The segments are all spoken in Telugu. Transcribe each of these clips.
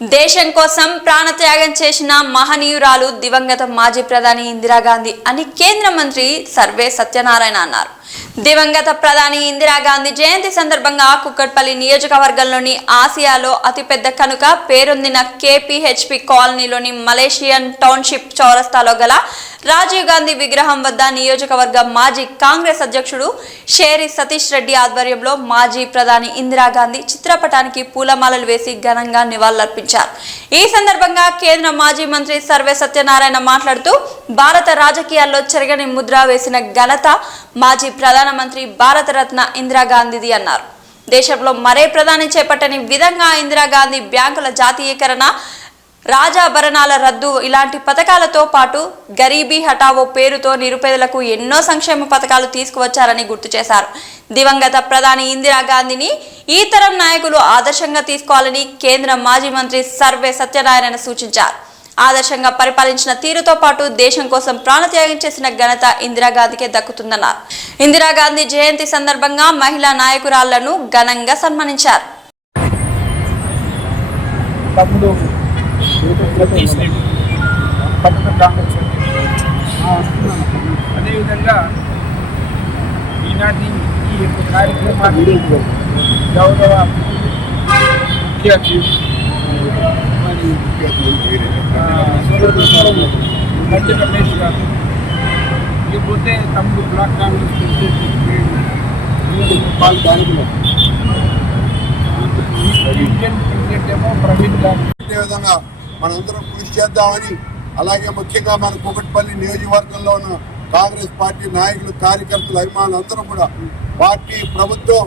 దేశం కోసం ప్రాణత్యాగం చేసిన మహనీయురాలు దివంగత మాజీ ప్రధాని ఇందిరాగాంధీ అని కేంద్ర మంత్రి సర్వే సత్యనారాయణ అన్నారు. దివంగత ప్రధాని ఇందిరాగాంధీ జయంతి సందర్భంగా కుక్కట్పల్లి నియోజకవర్గంలోని ఆసియాలో అతిపెద్ద కనుక పేరొందిన కేపీహెచ్పి కాలనీలోని మలేషియన్ టౌన్షిప్ చౌరస్తాలో గల రాజీవ్ గాంధీ విగ్రహం వద్ద నియోజకవర్గ మాజీ కాంగ్రెస్ అధ్యక్షుడు షేరి సతీష్ రెడ్డి ఆధ్వర్యంలో మాజీ ప్రధాని ఇందిరాగాంధీ చిత్రపటానికి పూలమాలలు వేసి ఘనంగా నివాళులర్పించారు. ఈ సందర్భంగా కేంద్ర మాజీ మంత్రి సర్వే సత్యనారాయణ మాట్లాడుతూ భారత రాజకీయాల్లో చెరగని ముద్ర వేసిన ఘనత మాజీ ప్రధానమంత్రి భారతరత్న ఇందిరాగాంధీది అన్నారు. దేశంలో మరే ప్రధాని చేపట్టని విధంగా ఇందిరాగాంధీ బ్యాంకుల జాతీయకరణ, రాజాభరణాల రద్దు ఇలాంటి పథకాలతో పాటు గరీబీ హఠావో పేరుతో నిరుపేదలకు ఎన్నో సంక్షేమ పథకాలు తీసుకువచ్చారని గుర్తు చేశారు. దివంగత ప్రధాని ఇందిరాగాంధీని ఈ తరం నాయకులు ఆదర్శంగా తీసుకోవాలని కేంద్ర మాజీ మంత్రి సర్వే సత్యనారాయణ సూచించారు. ఆదర్శంగా పరిపాలించిన తీరుతో పాటు దేశం కోసం ప్రాణత్యాగం చేసిన ఘనత ఇందిరాగాంధీకే దక్కుతుందన్నారు. ఇందిరాగాంధీ జయంతి సందర్భంగా మహిళా నాయకురాళ్లను ఘనంగా సన్మానించారు. అదేవిధంగా ఈనాటి ఈ యొక్క కార్యక్రమాన్ని గౌరవ ముఖ్య అతిథి మధ్య రమేష్ గారు, లేకపోతే తమ్ముడు బ్లాక్ కాంగ్రెస్ ప్రెసిడెంట్ ఏమో ప్రవీణ్ గారు. అదేవిధంగా మనందరం కృషి చేద్దామని, అలాగే ముఖ్యంగా మన కుకట్పల్లి నియోజకవర్గంలో ఉన్న కాంగ్రెస్ పార్టీ నాయకులు, కార్యకర్తలు, అభిమానులు అందరూ కూడా పార్టీ, ప్రభుత్వం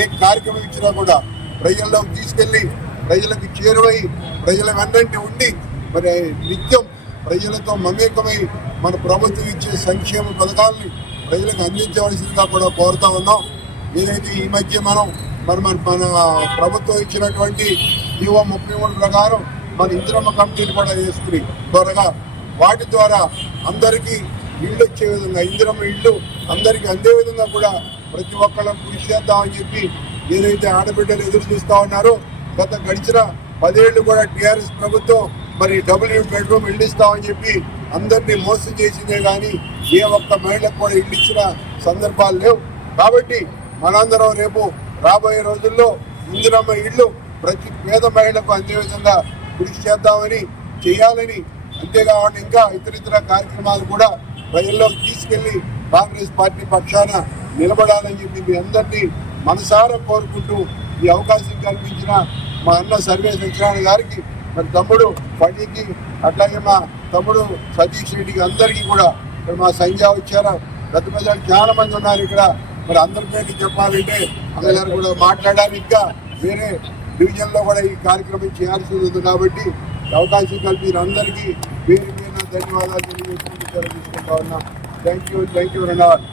ఏ కార్యక్రమం ఇచ్చినా కూడా ప్రజల్లోకి తీసుకెళ్లి ప్రజలకు చేరువై ప్రజల వెన్నంటి ఉండి మరి నిత్యం ప్రజలతో మమేకమై మన ప్రభుత్వం ఇచ్చే సంక్షేమ పథకాలని ప్రజలకు అందించవలసిందిగా కూడా కోరుతా ఉన్నాం. ఏదైతే ఈ మధ్య మన ప్రభుత్వం ఇచ్చినటువంటి జీవో 33 ప్రకారం మన ఇందిరమ్మ కమిటీని కూడా వేసుకుని త్వరగా వాటి ద్వారా అందరికీ ఇళ్ళు వచ్చే విధంగా, ఇందిరమ్మ ఇళ్ళు అందరికీ అందే విధంగా కూడా ప్రతి ఒక్కళ్ళం కృషి చేద్దామని చెప్పి ఏదైతే ఆడబిడ్డలు ఎదురు చూస్తూ ఉన్నారో, గత గడిచిన 10 ఏళ్ళు కూడా టీఆర్ఎస్ ప్రభుత్వం మరి డబుల్ బెడ్రూమ్ ఇళ్ళు ఇస్తామని చెప్పి అందరినీ మోసం చేసిందే కానీ ఏ ఒక్క మహిళకు కూడా ఇళ్ళు ఇచ్చిన సందర్భాలు లేవు. కాబట్టి మనందరం రేపు రాబోయే రోజుల్లో ఇందిరమ్మ ఇళ్ళు ప్రతి పేద మహిళకు అందే విధంగా కృషి చేద్దామని, చేయాలని, అంతేకాకుండా ఇంకా ఇతరితర కార్యక్రమాలు కూడా ప్రజల్లోకి తీసుకెళ్లి కాంగ్రెస్ పార్టీ పక్షాన నిలబడాలని చెప్పి మీ అందరినీ మనసారా కోరుకుంటూ ఈ అవకాశం కల్పించిన మా అన్న సర్వే సత్యనారాయణ గారికి, మరి తమ్ముడు పడికి, అట్లాగే మా తమ్ముడు సతీష్ రెడ్డికి అందరికీ కూడా ఇక్కడ మా సంఖ్య వచ్చారా, గత ప్రజలు చాలా మంది ఉన్నారు ఇక్కడ. మరి అందరి పేరు చెప్పాలంటే అందరూ కూడా మాట్లాడాలి. ఇంకా వేరే డివిజన్లో కూడా ఈ కార్యక్రమం చేయాల్సి ఉంది కాబట్టి అవకాశం కల్పించిన అందరికీ పేరు ధన్యవాదాలు తెలియజేసుకుంటూ తీసుకుంటా ఉన్నాం. థ్యాంక్ యూ ధన్యవాదాలు.